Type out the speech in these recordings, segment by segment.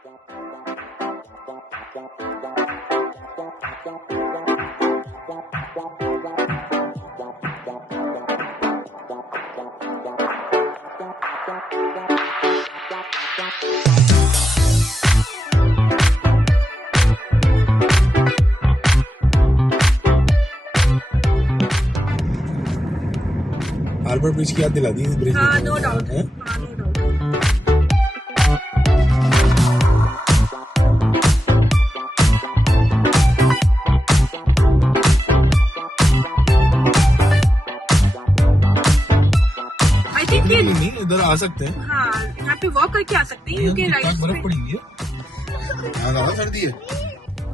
Harbour bridge की याद दिला दी इस ब्रिज हाँ, में। No doubt. हैं? हाँ, नो डाउट। आई थिंक ये नहीं इधर आ सकते हैं। हाँ, यहाँ पे वॉक करके आ सकते हैं क्योंकि कितना राइट बर्फ पड़ी है। यहाँ ज्यादा सर्दी है।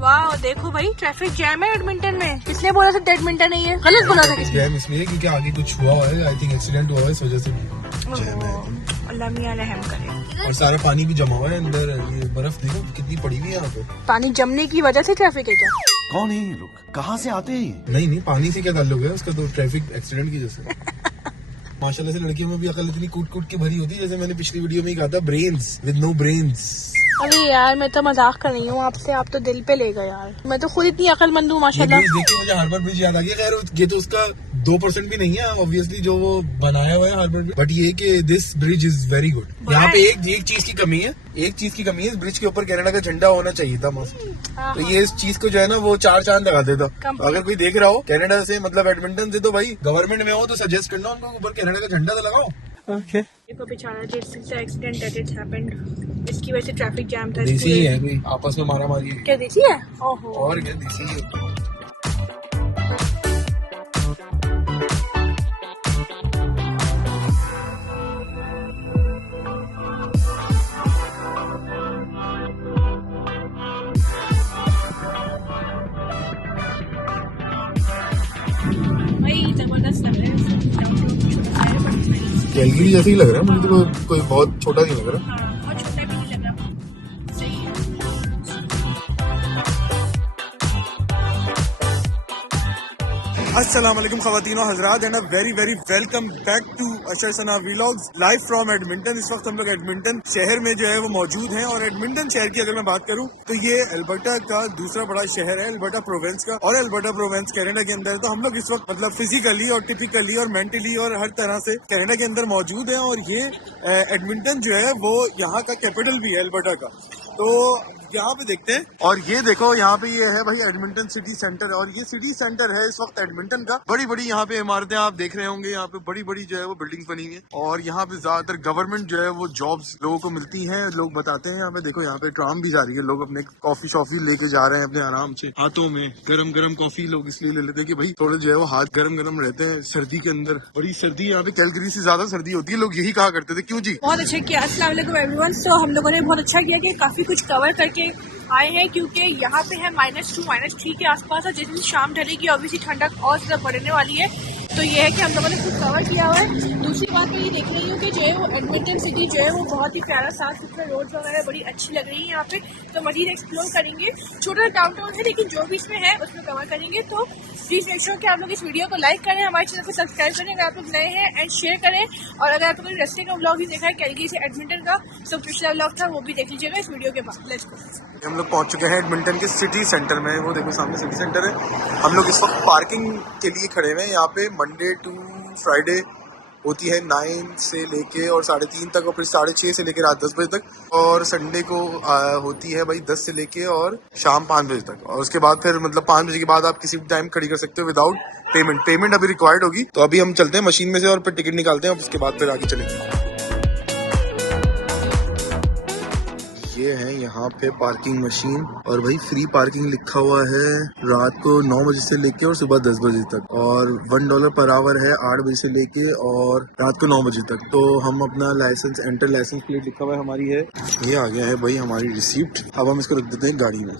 वाह, देखो भाई ट्रैफिक जैम है एडमिंटन में। किसने बोला था एडमिंटन नहीं है? गलत बोला था किसने? जैम इसलिए क्योंकि आगे कुछ हुआ है, आई थिंक एक्सीडेंट हुआ है, इस वजह से जैम है। अल्लाह मियां रहम करे। और सारा पानी भी जमा हुआ है अंदर। ये बर्फ देखो कितनी पड़ी हुई है यहाँ पे। पानी जमने की वजह से ट्रैफिक है क्या? कौन है ये लोग, कहाँ से आते हैं? नहीं पानी से क्या ताल्लुक है उसका, तो ट्रैफिक एक्सीडेंट की जैसे। माशाल्लाह से लड़कियों में भी अकल इतनी कूट कूट के भरी होती है, जैसे मैंने पिछली वीडियो में ही कहा था, ब्रेन्स विद नो ब्रेन्स। अरे यार मैं तो मजाक कर रही हूँ आपसे, आप तो दिल पे ले गए यार। मैं तो खुद इतनी अकलमंद हूँ ये माशाल्लाह। ब्रिज देख के मुझे हार्बर ब्रिज याद आ गया। खैर ये तो उसका 2% भी नहीं है ऑब्वियसली जो वो बनाया हुआ है हार्बर ब्रिज, बट ये कि this bridge is very good. यहाँ पे एक चीज की कमी है, इस ब्रिज के ऊपर कनाडा का झंडा होना चाहिए था मस्त। तो ये इस चीज को जो है ना वो 4 चांद लगा देता। अगर कोई देख रहा हो कनाडा से, मतलब एडमिंटन से, तो भाई गवर्नमेंट में हो तो सजेस्ट करना उनको ऊपर कनाडा का झंडा तो लगाओ। ओके देखो बेचारा एक्सीडेंट दैट इट हैपेंड, इसकी वजह से ट्रैफिक जैम था। देसी ही है कोई, आपस में मारा मारी है। क्या देसी है? ओहो, और क्या देसी है। भाई जबरदस्त लग रहा है। कैलगरी जैसे ही लग रहा है मुझे तो, कोई बहुत छोटा नहीं लग रहा। हाँ, बहुत छोटा भी नहीं लग रहा। सही है। अस्सलाम वालेकुम ख़वातीन और हज़रात, and very very welcome back to Ashar Sana vlogs live from Edmonton. इस वक्त हम लोग एडमिंटन शहर में जो है वो मौजूद हैं, और एडमिंटन शहर की अगर मैं बात करूं तो ये अल्बर्टा का दूसरा बड़ा शहर है, अल्बर्टा प्रोविंस का। और अल्बर्टा प्रोविंस कनाडा के अंदर है। तो हम लोग इस वक्त मतलब फिजिकली और टिपिकली और मेंटली और हर तरह से कनाडा के अंदर मौजूद हैं, और ये एडमिंटन जो है वो यहाँ का कैपिटल भी है अल्बर्टा का। तो यहाँ पे देखते हैं, और ये देखो यहाँ पे ये है भाई एडमिंटन सिटी सेंटर, और ये सिटी सेंटर है इस वक्त एडमिंटन का। बड़ी बड़ी यहाँ पे इमारतें आप देख रहे होंगे, यहाँ पे बड़ी बड़ी जो है वो बिल्डिंग्स बनी हुई है, और यहाँ पे ज्यादातर गवर्नमेंट जो है वो जॉब्स लोगों को मिलती हैं। लोग बताते हैं यहाँ पे, देखो यहाँ पे ट्राम भी जा रही है, लोग अपने कॉफी शॉफी लेके जा रहे हैं अपने आराम से हाथों में। गरम गरम कॉफी लोग इसलिए ले लेते हैं कि भाई थोड़े जो है वो हाथ गरम गरम रहते हैं सर्दी के अंदर। बड़ी सर्दी यहाँ पे, कैलगरी से ज्यादा सर्दी होती है, लोग यही कहा करते थे। क्यों जी? बहुत अच्छा किया। अस्सलाम वालेकुम एवरीवन। तो हम लोगों ने बहुत अच्छा किया कि काफी कुछ कवर करके आए हैं, क्योंकि यहाँ पे है -2 -3 के आसपास, और जिस दिन शाम ढलेगी ऑब्वियसली ठंडक और ज्यादा बढ़ने वाली है। तो ये है कि हम लोगों ने खुद कवर किया हुआ है। दूसरी बात मैं ये देख रही हूँ कि जो है वो एडमिंटन सिटी जो है वो बहुत ही प्यारा साफ सुथरा, रोड वगैरह बड़ी अच्छी लग रही है यहाँ पे। तो मजीद एक्सप्लोर करेंगे। छोटा डाउनटाउन है लेकिन जो भी इसमें है उसमें कवर करेंगे। तो प्लीज मेक श्योर कि आप लोग इस वीडियो को लाइक करें, हमारे चैनल को सब्सक्राइब करें अगर आप लोग नए हैं, एंड शेयर करें। और अगर आप लोगों ने रास्ते का व्लॉग भी देखा है कैलगरी से एडमिंटन का, तो पिछला व्लॉग था, वो भी देख लीजिएगा इस वीडियो के बाद। Let's go. हम लोग पहुंच चुके हैं एडमिंटन के सिटी सेंटर में। वो देखो सामने सिटी सेंटर है। हम लोग इस वक्त पार्किंग के लिए खड़े हुए हैं। यहाँ पे मंडे टू फ्राइडे होती है 9 से लेके और 3:30 तक, और फिर 6:30 से लेके रात 10 बजे तक, और संडे को होती है भाई 10 से लेके और शाम 5 बजे तक। और उसके बाद फिर मतलब 5 बजे के बाद आप किसी भी टाइम खड़ी कर सकते हो विदाउट पेमेंट अभी रिक्वायर्ड होगी। तो अभी हम चलते हैं मशीन में से और फिर टिकट निकालते हैं, और उसके बाद फिर आगे चलेंगे। ये है यहाँ पे पार्किंग मशीन, और भाई फ्री पार्किंग लिखा हुआ है रात को 9 बजे से लेके और सुबह 10 बजे तक, और $1 पर आवर है 8 बजे से लेके और रात को 9 बजे तक। तो हम अपना लाइसेंस, एंटर लाइसेंस प्लेट लिखा हुआ है हमारी है, ये आ गया है भाई हमारी रिसीप्ट। अब हम इसको रख देते हैं गाड़ी में।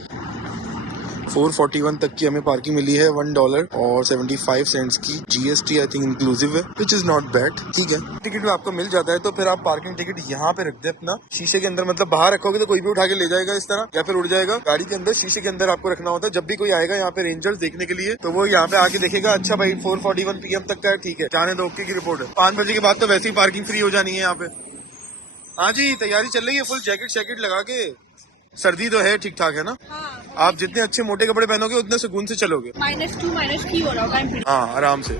441 तक की हमें पार्किंग मिली है, $1 और 75 सेंट्स की GST आई थिंक इंक्लूसिव है, विच इज नॉट बैड। ठीक है, टिकट भी आपको मिल जाता है। तो फिर आप पार्किंग टिकट यहाँ पे रख दे अपना शीशे के अंदर, मतलब बाहर रखोगे तो कोई भी उठा के ले जाएगा इस तरह, या फिर उड़ जाएगा। गाड़ी के अंदर शीशे के अंदर आपको रखना होता है। जब भी कोई आएगा यहाँ पे रेंजर्स देखने के लिए, तो वो यहाँ पे आके देखेगा, अच्छा भाई 441 PM तक का है, ठीक है जाने दो, ओके की रिपोर्ट है। 5 बजे के बाद तो वैसे ही पार्किंग फ्री हो जानी है यहाँ पे। हाँ जी, तैयारी चल रही है फुल, जैकेट शैकेट लगा के सर्दी तो है ठीक ठाक है ना, हाँ आप जितने अच्छे मोटे कपड़े पहनोगे उतने सुकून से चलोगे। -2 -3 हो रहा होगा I'm pretty- हाँ आराम से।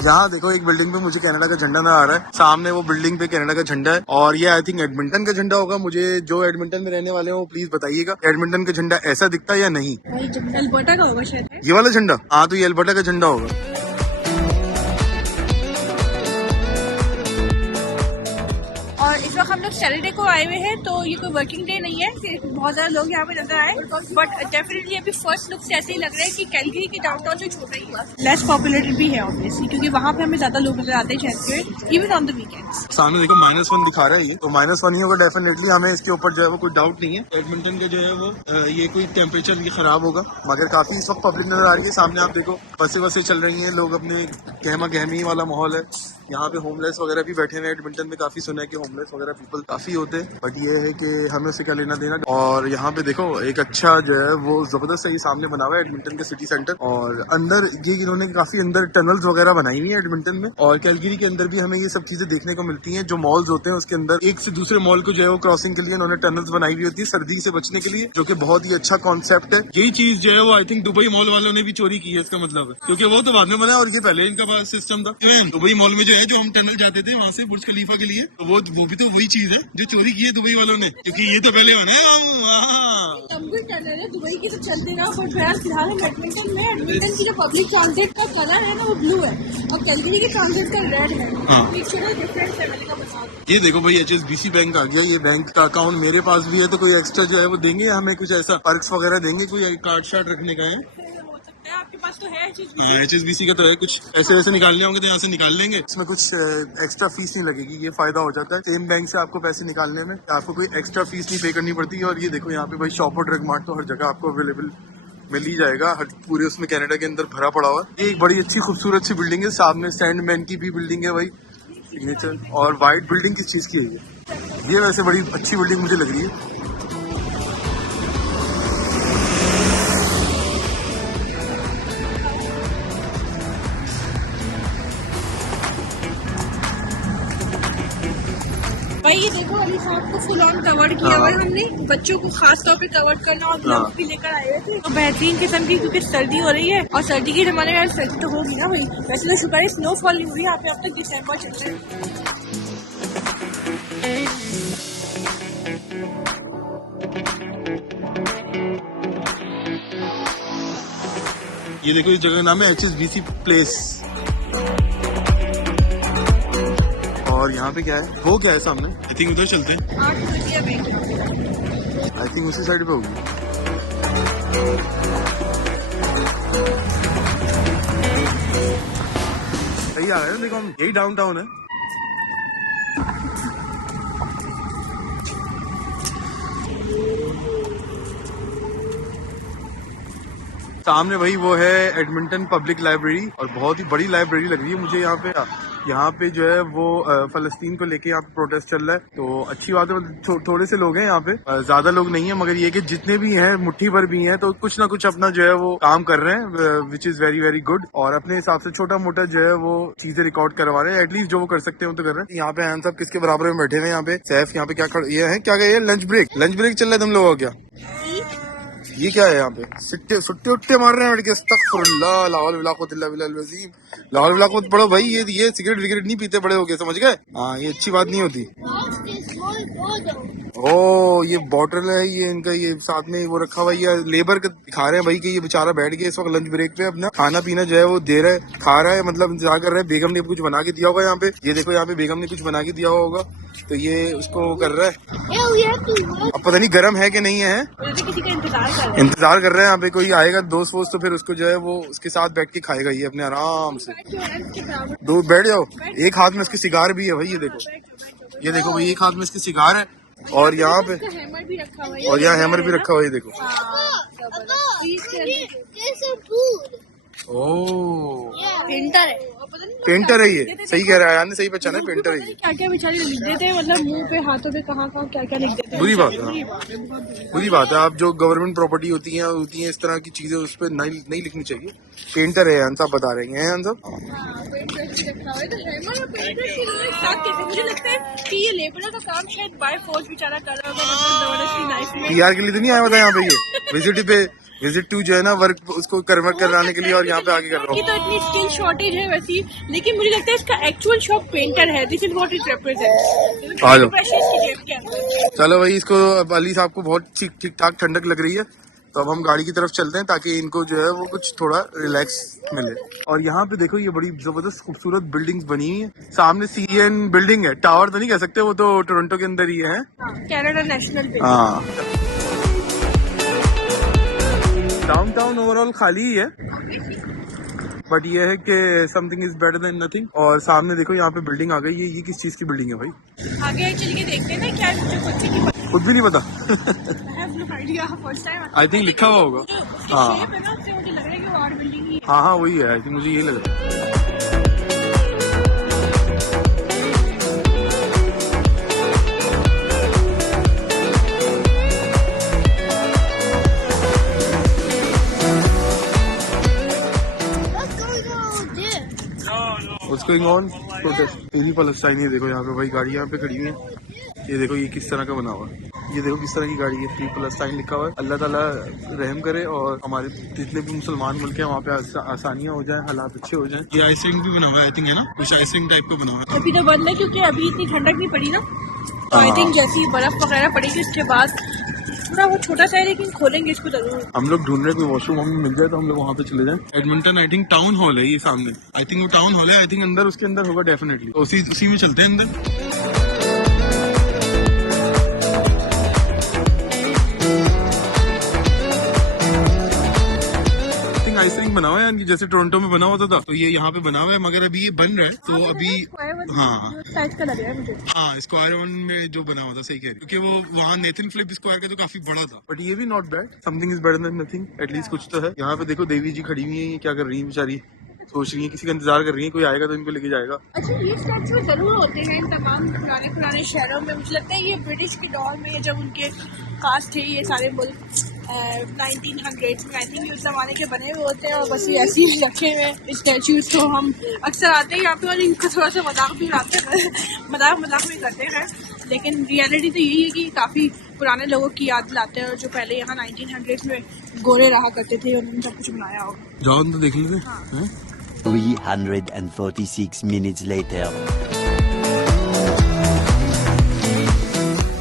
यहाँ देखो एक बिल्डिंग पे मुझे कनाडा का झंडा ना आ रहा है, सामने वो बिल्डिंग पे कनाडा का झंडा है और ये आई थिंक एडमिंटन का झंडा होगा। मुझे जो एडमिंटन में रहने वाले हो प्लीज बताइएगा एडमिंटन का झंडा ऐसा दिखता है या नहीं। अल्बर्टा का होगा शायद। ये वाला झंडा, हाँ तो ये अल्बर्टा का झंडा होगा। और इस वक्त हम लोग सैटरडे को आए हुए हैं, तो ये कोई वर्किंग डे नहीं है कि बहुत ज्यादा लोग यहाँ पे नजर आए, बट डेफिनेटली अभी फर्स्ट लुक से ऐसे ही लग रहा है कि कैलगरी की डाउनटाउन जो छोटा ही है, लेस पॉपुलेटेड भी है ऑब्वियसली, क्योंकि वहाँ पे हमें ज्यादा लोग नजर आते हैं शहर के, इवन ऑन द वीकेंड्स। सामने देखो -1 दिखा रहा है, ये तो -1 ही होगा डेफिनेटली, हमें इसके ऊपर जो है वो कोई डाउट नहीं है। एडमिंटन का जो है वो ये कोई टेम्परेचर ये खराब होगा, मगर काफी इस वक्त पब्लिक नजर आ रही है। सामने आप देखो बसें वसें चल रही हैं, लोग अपने गहमा गहमी वाला माहौल है। यहाँ पे होमलेस वगैरह भी बैठे हुए हैं। एडमिंटन में काफी सुना है कि होमलेस वगैरह पीपल काफी होते हैं, बट ये है कि हमें उससे क्या लेना देना। और यहाँ पे देखो एक अच्छा जो है वो जबरदस्त है, ये सामने बना हुआ है एडमिंटन के सिटी सेंटर, और अंदर ये इन्होंने काफी अंदर टनल्स वगैरह बनाई हुई है एडमिंटन में। और कैलगरी के अंदर भी हमें ये सब चीजें देखने को मिलती हैं, जो मॉल्स होते हैं उसके अंदर एक से दूसरे मॉल को जो है वो क्रॉसिंग के लिए उन्होंने टनल्स बनाई हुई होती है सर्दी से बचने के लिए, जो कि बहुत ही अच्छा कॉन्सेप्ट है। यही चीज जो है वो आई थिंक दुबई मॉल वालों ने भी चोरी की है, इसका मतलब है, क्योंकि वो तो बाद में बना और ये पहले इनका पास सिस्टम था। दुबई मॉल में जो है जो हम टनल जाते थे वहाँ से बुर्ज खलीफा के लिए, तो वो भी तो वही चीज है जो चोरी की है दुबई वालों ने, क्योंकि ये तो पहले बना है। लंबी टनल है दुबई की तो चलते ना, बट फिलहाल हम एडमिंटन में, एडमिंटन की जो पब्लिक ट्रांजिट का कलर है ना वो ब्लू है और कैलगरी की ट्रांजिट का रेड है। डिफरेंस है, मैंने कहा बता दूं। ये देखो भाई HSBC बैंक आ गया, ये बैंक का अकाउंट मेरे पास भी है, तो कोई एक्स्ट्रा जो है वो देंगे हमें, कुछ ऐसा पर्क्स वगैरह देंगे, कोई कार्ड शार्ड रखने का है। आपके पास तो है HSBC का तो है, कुछ ऐसे वैसे निकालने होंगे तो यहाँ से निकाल लेंगे, इसमें कुछ एक्स्ट्रा फीस नहीं लगेगी, ये फायदा हो जाता है सेम बैंक से आपको पैसे निकालने में, आपको कोई एक्स्ट्रा फीस नहीं पे करनी पड़ती। और ये देखो यहाँ पे भाई शॉप और ड्रग मार्ट तो हर जगह आपको अवेलेबल मिल ही जाएगा, हर पूरे उसमें कनाडा के अंदर भरा पड़ा हुआ है। ये एक बड़ी अच्छी खूबसूरत सी बिल्डिंग है, सामने सैंडमैन की भी बिल्डिंग है भाई सिग्नेचर। और व्हाइट बिल्डिंग किस चीज की है ये वैसे बड़ी अच्छी बिल्डिंग मुझे लग रही है। भाई ये देखो अली साहब को फुल ऑन कवर किया हुआ है हमने, बच्चों को खास तौर पे कवर करना और ग्लव्स भी लेकर आए थे, तो बेहतरीन किस्म की, क्योंकि सर्दी हो रही है और सर्दी के जमाने में सर्दी तो होगी ना भाई। वैसे तो शुक्र है स्नोफॉल नहीं हुई यहाँ पे, अब तक दिसंबर चल रहा है। ये देखो इस जगह का नाम है HSBC प्लेस, और यहाँ पे क्या है वो क्या है सामने, आई थिंक उधर चलते हैं, 8 रुपया बैंक, आई थिंक उसी साइड पे होगी। सही आ रहा है, देखो हम यही डाउनटाउन है। सामने वही वो है एडमिंटन पब्लिक लाइब्रेरी, और बहुत ही बड़ी लाइब्रेरी लग रही है मुझे यहाँ पे। यहाँ पे जो है वो फलस्तीन को लेके यहाँ पे प्रोटेस्ट चल रहा है, तो अच्छी बात है, थोड़े से लोग हैं यहाँ पे, ज्यादा लोग नहीं है, मगर ये कि जितने भी हैं मुट्ठी भर भी हैं, तो कुछ ना कुछ अपना जो है वो काम कर रहे हैं, which is very very good. और अपने हिसाब से छोटा मोटा जो है वो चीजें रिकॉर्ड करवा रहे हैं, एटलीस्ट जो वो कर सकते हैं वो तो कर रहे हैं। यहाँ पे हम सब किसके बराबर में बैठे हुए हैं, यहाँ पे सैफ, यहाँ पे क्या ये है, क्या लंच ब्रेक चल रहा है तुम लोगों का क्या? ये क्या है यहाँ पे? सुट्टे उट्टे मार रहे हैं बैठ के, अस्तगफुरुल्लाह, लाहौल वला कुव्वता इल्ला बिल्लाहिल अज़ीम। लाहौल वला कुव्वता पढ़ो भाई, ये सिगरेट विगरेट नहीं पीते बड़े हो गए, समझ गए? हाँ ये अच्छी बात नहीं होती। ओ ये बॉटल है, ये इनका ये साथ में वो रखा हुआ, ये लेबर का दिखा रहे हैं भाई कि ये बेचारा बैठ के इस वक्त लंच ब्रेक पे अपना खाना पीना जो है वो दे रहा है, खा रहा है, मतलब इंतजार कर रहा है। बेगम ने कुछ बना के दिया होगा यहाँ पे, ये देखो यहाँ पे बेगम ने कुछ बना के दिया होगा, तो ये उसको कर रहा है। अब पता नहीं गर्म है कि नहीं है, किसी का इंतजार कर रहे हैं यहाँ पे, कोई आएगा दोस्त वोस्त तो फिर उसको जो है वो उसके साथ बैठ के खाएगा ये अपने आराम से। दो बैठ जाओ, एक हाथ में उसकी सिगार भी है भाई, ये देखो भाई, एक हाथ में इसकी सिगार है, और यहाँ पे हैमर भी रखा हुआ है, और यहाँ हैमर भी रखा हुआ है, ये देखो ओह पेंटर है, पेंटर है ये, सही कह रहा है यार ने, सही पहचाना है, पेंटर है ये। क्या क्या बेचारे लिख देते हैं, मतलब मुंह पे हाथों पे कहाँ कहाँ क्या क्या लिख देते हैं। बुरी बात है, बुरी बात है, बहुत बुरी। बुरी बात है। आप जो गवर्नमेंट प्रॉपर्टी होती है इस तरह की चीजें उस पर नहीं लिखनी चाहिए। पेंटर है यान साहब बता रहे हैं यान साहब। हाँ, पेंटर भी रखा हुआ है, तो हैमर और पेंटर से दोनों एक साथ कैसे? मुझे लगता है कि ये लेबरर का काम शायद बाय फोर्स बेचारा कर रहा होगा, मतलब जबरदस्ती नाइफ में। पीआर के लिए तो नहीं आया होता यहाँ पे, ये विजिट टू जो है ना वर्क उसको कराने के लिए, और यहाँ पे आगे कर रहा की हूँ। तो इतनी स्किल शॉर्टेज है वैसी, लेकिन मुझे लगता है इसका एक्चुअल शॉप पेंटर है। This is what it represents. आ जाओ। के अंदर चलो भाई, इसको अब अली साहब को बहुत ठीक ठाक ठंडक लग रही है, तो अब हम गाड़ी की तरफ चलते हैं ताकि इनको जो है वो कुछ थोड़ा रिलैक्स मिले। और यहाँ पे देखो ये बड़ी जबरदस्त खूबसूरत बिल्डिंग्स बनी हुई है। सामने CN बिल्डिंग है, टावर तो नहीं कह सकते, वो तो टोरंटो के अंदर ही है। Canada national bank. हाँ, डाउनटाउन ओवरऑल खाली ही है, बट ये है कि something is better than nothing. और सामने देखो यहाँ पे बिल्डिंग आ गई है। ये किस चीज की बिल्डिंग है भाई? आगे चल के देखते हैं ना क्या मुझे कुछ की खुद भी नहीं पता। Idea first time. I think लिखा हुआ होगा। हाँ शेप है ना, उससे मुझे लग रहा है कि वो और बिल्डिंग ही है। हाँ वही है, आई थिंक मुझे यही लग रहा है। What's going on? Protest. Free Palestine. ये देखो यहाँ पे भाई गाड़ी यहाँ पे खड़ी हुई है। ये देखो ये किस तरह का बना हुआ है, ये देखो किस तरह की गाड़ी है, फ्री पैलेस्टाइन लिखा हुआ है। अल्लाह ताला रहम करे और हमारे जितने भी मुसलमान मुल्क हैं वहाँ पे आसानियाँ हो जाए, हालात अच्छे हो जाए। ये आइस रिंग भी बना हुआ है, आई थिंक है ना, कुछ आइस रिंग टाइप का बना हुआ है। अभी तो बंद है क्योंकि अभी इतनी ठंडक नहीं पड़ी ना, तो आई थिंक जैसी बर्फ वगैरह पड़ेगी उसके बाद थोड़ा वो छोटा सा है, लेकिन खोलेंगे इसको जरूर। हम लोग ढूंढ रहे हैं कोई वॉशरूम हमें मिल जाए तो हम लोग वहाँ पे चले जाएं। Edmonton I think town hall है ये सामने, आई थिंक वो टाउन हॉल है, आई थिंक अंदर उसके अंदर होगा डेफिनेटली, तो उसी में चलते हैं अंदर। आइस रिंग बना हुआ है यानी जैसे टोरंटो में बना होता था, तो ये यहाँ पे बना हुआ है, मगर अभी ये बन रहा है, तो अभी हाँ साइज का लग रहा है मुझे। हाँ स्क्वायर वन में जो बना हुआ था, सही कह रहे, क्योंकि वो वहाँ नेथन फिलिप स्क्वायर का तो काफी बड़ा था, बट ये भी not bad, something is better than nothing, at least कुछ तो है। यहाँ पे देखो देवी जी खड़ी हुई है, ये क्या कर रही है बेचारी, सोच रही है, किसी का इंतजार कर रही है, कोई आएगा तो इनको लेके जाएगा। अच्छा ये स्टैचू जरूर होते हैं तमाम पुराने शहरों में, मुझे लगता है ये ब्रिटिश के दौर में जब उनके कास्ट थे ये सारे मुल्क 1900s में, आई थिंक उस जमाने के बने हुए होते हैं, और बस ये ऐसे ही रखे हुए स्टैचूज। तो हम अक्सर आते हैं यहाँ पे और इनका थोड़ा सा मजाक भी करते हैं, लेकिन रियलिटी तो यही है कि काफ़ी पुराने लोगों की याद दिलाते हैं जो पहले यहाँ 1900s में गोरे रहा करते थे, उन्होंने सब कुछ बनाया होगा। जाओ तो देख लेते। हाँ। 346 minutes later.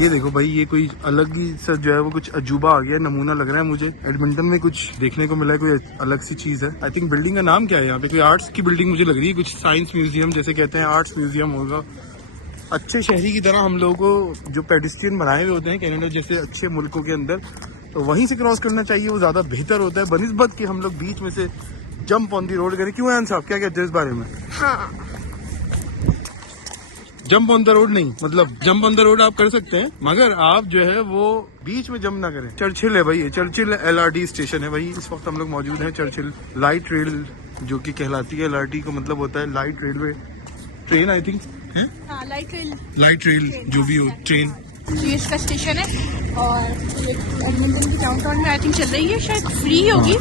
ये देखो भाई, ये कोई अलग ही सा जो है वो कुछ अजूबा आ गया, नमूना लग रहा है मुझे। एडमिंटन में कुछ देखने को मिला है, कोई अलग सी चीज है। आई थिंक बिल्डिंग का नाम क्या है यहाँ पे, कोई आर्ट्स की बिल्डिंग मुझे लग रही है, कुछ साइंस म्यूजियम जैसे कहते हैं, आर्ट्स म्यूजियम होगा। अच्छे शहरी की तरह हम लोगों को जो पेडिस्ट्रियन बनाए हुए होते हैं कनाडा जैसे अच्छे मुल्कों के अंदर, तो वहीं से क्रॉस करना चाहिए, वो ज्यादा बेहतर होता है बनिस्बत कि हम लोग बीच में से जंप ऑन दी रोड करें। क्यों आन साहब, क्या कहते हैं इस बारे में? हाँ जंप ऑन द रोड नहीं, मतलब जंप ऑन द रोड आप कर सकते हैं, मगर आप जो है वो बीच में जंप ना करें। चर्चिल है भाई, ये चर्चिल LRT स्टेशन है भाई, इस वक्त हम लोग मौजूद हैं चर्चिल लाइट रेल जो कि कहलाती है। LRT का मतलब होता है light railway train, I think हाँ लाइट रेल जो भी हो ट्रेन। ये इसका स्टेशन है और एडमिंटन की डाउनटाउन में आई थिंक चल रही है, शायद फ्री होगी।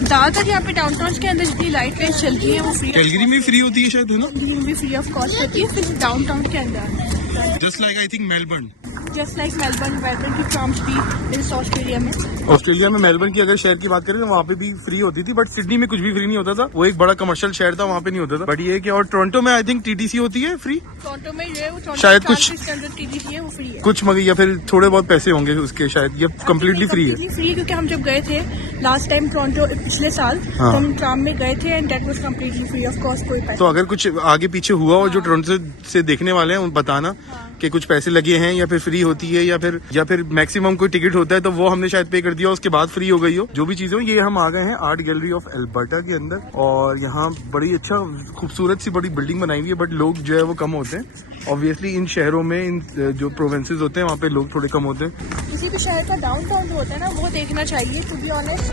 ज़्यादातर यहाँ पे डाउनटाउन के अंदर जितनी लाइट रेल चल रही है वो फ्री, कैलगरी में फ्री होती है शायद, है ना? कैलगरी भी फ्री ऑफ कॉस्ट होती है, सिर्फ डाउनटाउन के अंदर। Just like I think Melbourne just like Melbourne की ट्राम्स भी इस ऑस्ट्रेलिया में मेलबर्न की अगर शहर की बात करें तो वहाँ पे भी फ्री होती थी, बट सिडनी में कुछ भी फ्री नहीं होता था, वो एक बड़ा कमर्शियल शहर था, वहाँ पे नहीं होता था। बट ये है कि और टोरंटो में आई थिंक TTC होती है फ्री, टोरंटो में जो है वो शायद कुछ TTC है वो फ्री है कुछ, मगर या फिर थोड़े बहुत पैसे होंगे उसके, शायद ये कम्प्लीटली फ्री है। फ्री, क्योंकि हम जब गए थे लास्ट टाइम टोरंटो पिछले साल, तो हम ट्राम में गए थे and that was completely free of cost, कोई पैसा। तो अगर कुछ आगे पीछे हुआ और जो टोरंटो से देखने वाले हैं बताना कि कुछ पैसे लगे हैं या फिर फ्री होती है या फिर मैक्सिमम कोई टिकट होता है, तो वो हमने शायद पे कर दिया उसके बाद फ्री हो गई हो, जो भी चीजें हो। ये हम आ गए हैं आर्ट गैलरी ऑफ एल्बर्टा के अंदर, और यहाँ बड़ी अच्छा खूबसूरत सी बड़ी बिल्डिंग बनाई हुई है, बट लोग जो है वो कम होते हैं। ऑब्वियसली इन शहरों में, इन जो प्रोविंसेस होते हैं वहाँ पे लोग थोड़े कम होते हैं। किसी भी शहर का डाउनटाउन जो होता है ना, वो देखना चाहिए, टू बी ऑनेस्ट।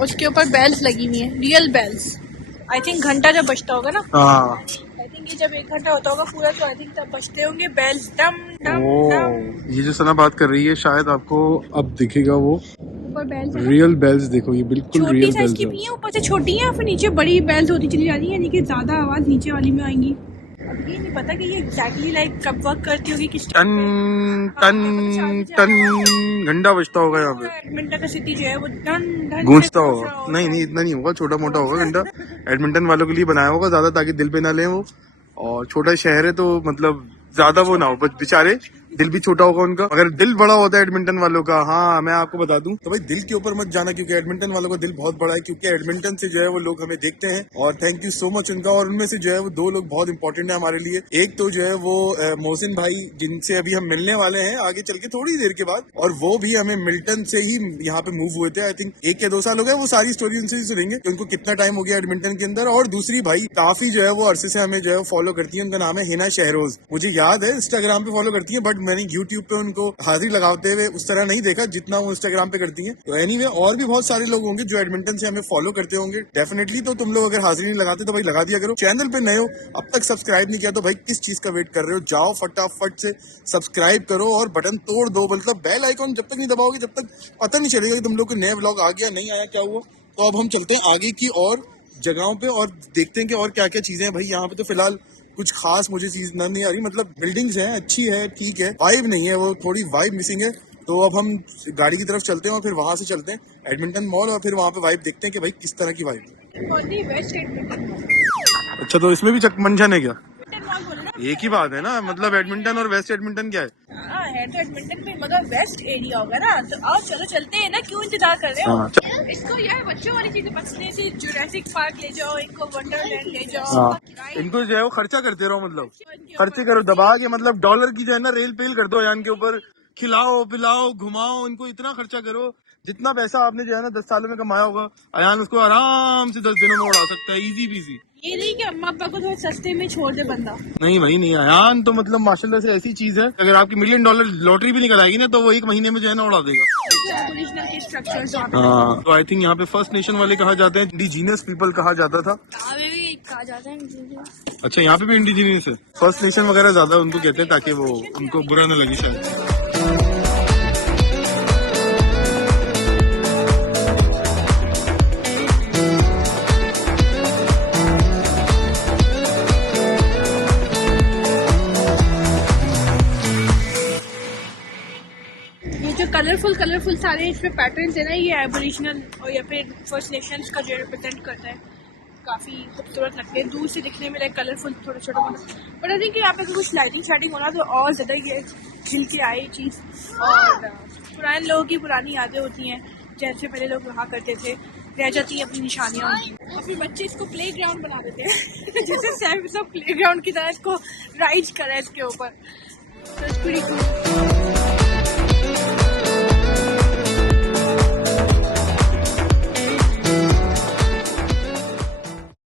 उसके ऊपर बेल्स लगी हुई है, रियल बेल्स। आई थिंक घंटा जब बजता होगा ना, हाँ आई थिंक ये जब 1 घंटा होता होगा पूरा, तो आई थिंक तब बजते होंगे बेल्स, डम डम डम। ये जो सना बात कर रही है शायद आपको अब दिखेगा वो ऊपर बेल्स है ना? Real bells. देखो ये बिल्कुल छोटी रियल साइज बेल्स की है। भी है, ऊपर से छोटी है, फिर नीचे बड़ी बेल्स होती चली जा रही है, यानी कि ज्यादा आवाज नीचे वाली में आएंगी। अब ये नहीं पता कि ये एग्जैक्टली लाइक कब वर्क करती होगी, किस टन टन टन घंटा बजता होगा यहाँ पे, एडमिंटन का सिटी जो है वो डन डन गूंजता होगा। नहीं नहीं इतना नहीं होगा, छोटा मोटा होगा घंटा। एडमिंटन वालों के लिए बनाया होगा ज्यादा, ताकि दिल पे ना लें वो। और छोटा शहर है तो मतलब ज्यादा वो ना हो, बस बेचारे दिल भी छोटा होगा उनका। अगर दिल बड़ा होता है एडमिंटन वालों का, हाँ मैं आपको बता दूं, तो भाई दिल के ऊपर मत जाना, क्योंकि एडमिंटन वालों का दिल बहुत बड़ा है। क्योंकि एडमिंटन से जो है वो लोग हमें देखते हैं, और थैंक यू सो मच उनका। और उनमें से जो है वो 2 लोग बहुत इंपॉर्टेंट है हमारे लिए। एक तो जो है वो मोहसिन भाई, जिनसे अभी हम मिलने वाले हैं आगे चल के थोड़ी देर के बाद, और वो भी हमें मिल्टन से ही यहाँ पे मूव हुए थे। आई थिंक 1 या 2 साल हो गए। वो सारी स्टोरी उनसे ही सुनेंगे कि उनको कितना टाइम हो गया एडमिंटन के अंदर। और दूसरी भाई काफी जो है वो अरसे से हमें जो है फॉलो करती है, उनका नाम है हिना शहरोज। मुझे याद है इंस्टाग्राम पे फॉलो करती है, बट मैंने यूट्यूब पे उनको हाजिरी लगाते हुए उस तरह नहीं देखा जितना वो इंस्टाग्राम पे करती हैं। तो एनीवे और भी बहुत सारे लोग होंगे जो एडमिंटन से हमें फॉलो करते होंगे डेफिनेटली। तो तुम लोग अगर हाजिरी नहीं लगाते तो भाई लगा दिया करो। चैनल पे नए हो, अब तक सब्सक्राइब नहीं किया तो भाई किस चीज का वेट कर रहे हो, जाओ फटाफट से सब्सक्राइब करो और बटन तोड़ दो। मतलब बेल आइकॉन जब तक नहीं दबाओगे तब तक पता नहीं चलेगा कि तुम लोग को नया व्लॉग आ गया नहीं आया, क्या हुआ। तो अब हम चलते हैं आगे की और जगहों पे और देखते हैं कि और क्या क्या चीजें हैं। भाई यहाँ पे तो फिलहाल कुछ खास मुझे चीज नजर नहीं आ रही। मतलब बिल्डिंग्स हैं, अच्छी है, ठीक है, वाइब नहीं है, वो थोड़ी वाइब मिसिंग है। तो अब हम गाड़ी की तरफ चलते हैं और फिर वहां से चलते हैं एडमिंटन मॉल, और फिर वहां पे वाइब देखते हैं कि भाई किस तरह की वाइब। वेस्ट एडमिंटन अच्छा तो इसमें भी चकमंजन है क्या? मॉल बोले ना? एक ही बात है ना, मतलब एडमिंटन और वेस्ट एडमिंटन क्या है? हाँ है तो एडमिंटन में, मगर वेस्ट एरिया होगा ना। तो आओ चलो चलते हैं ना, क्यों इंतजार कर रहे हो? हाँ, इसको यार बच्चों वाली चीजें पसंद है, जैसे जुरासिक पार्क ले जाओ, इनको वंडरलैंड ले जाओ। हाँ। Right? इनको जो है वो खर्चा करते रहो, मतलब खर्चे करो दबा के, मतलब डॉलर की जो है ना रेल पेल कर दो यान के ऊपर, खिलाओ पिलाओ घुमाओ इनको, इतना खर्चा करो जितना पैसा आपने जो है ना 10 सालों में कमाया होगा, अयान उसको आराम से 10 दिनों में उड़ा सकता है, इजी पीजी। ये नहीं कि अम्मा पापा को थोड़ा सस्ते में छोड़ दे बंदा। नहीं भाई नहीं, अयान तो मतलब माशाल्लाह से ऐसी चीज है, अगर आपकी $1 मिलियन लॉटरी भी निकल आएगी ना तो वो 1 महीने में जो है ना उड़ा देगा। ओरिजिनल के स्ट्रक्चर्स हाँ तो आई थिंक यहाँ पे फर्स्ट नेशन वाले कहा जाते हैं, इंडिजीनियस पीपल कहा जाता था। कहा जाता है। अच्छा यहाँ पे भी इंडिजीनियस है, फर्स्ट नेशन वगैरह ज्यादा उनको कहते हैं ताकि वो उनको बुरा न लगे शायद। ये जो कलरफुल सारे इसमें पैटर्न्स है ना, ये एबोरिजिनल और या फिर फर्स्ट नेशंस का जो रिप्रेजेंट करता है। काफी खूबसूरत लगते हैं दूर से दिखने में, लाइक कलरफुल छोटे छोटे मोटे। बट आई थिंक यहाँ पे कुछ लाइटिंग शाइटिंग होना तो और ज्यादा ये खिल के आए चीज। और पुराने लोगों की पुरानी यादें होती हैं, जैसे पहले लोग रहा करते थे, रह जाती हैं अपनी निशानियाँ उनकी। और फिर बच्चे इसको प्ले ग्राउंड बना देते हैं जैसे सब प्ले ग्राउंड की तरह इसको राइड करें इसके ऊपर। तो इट्स प्रीटी कूल।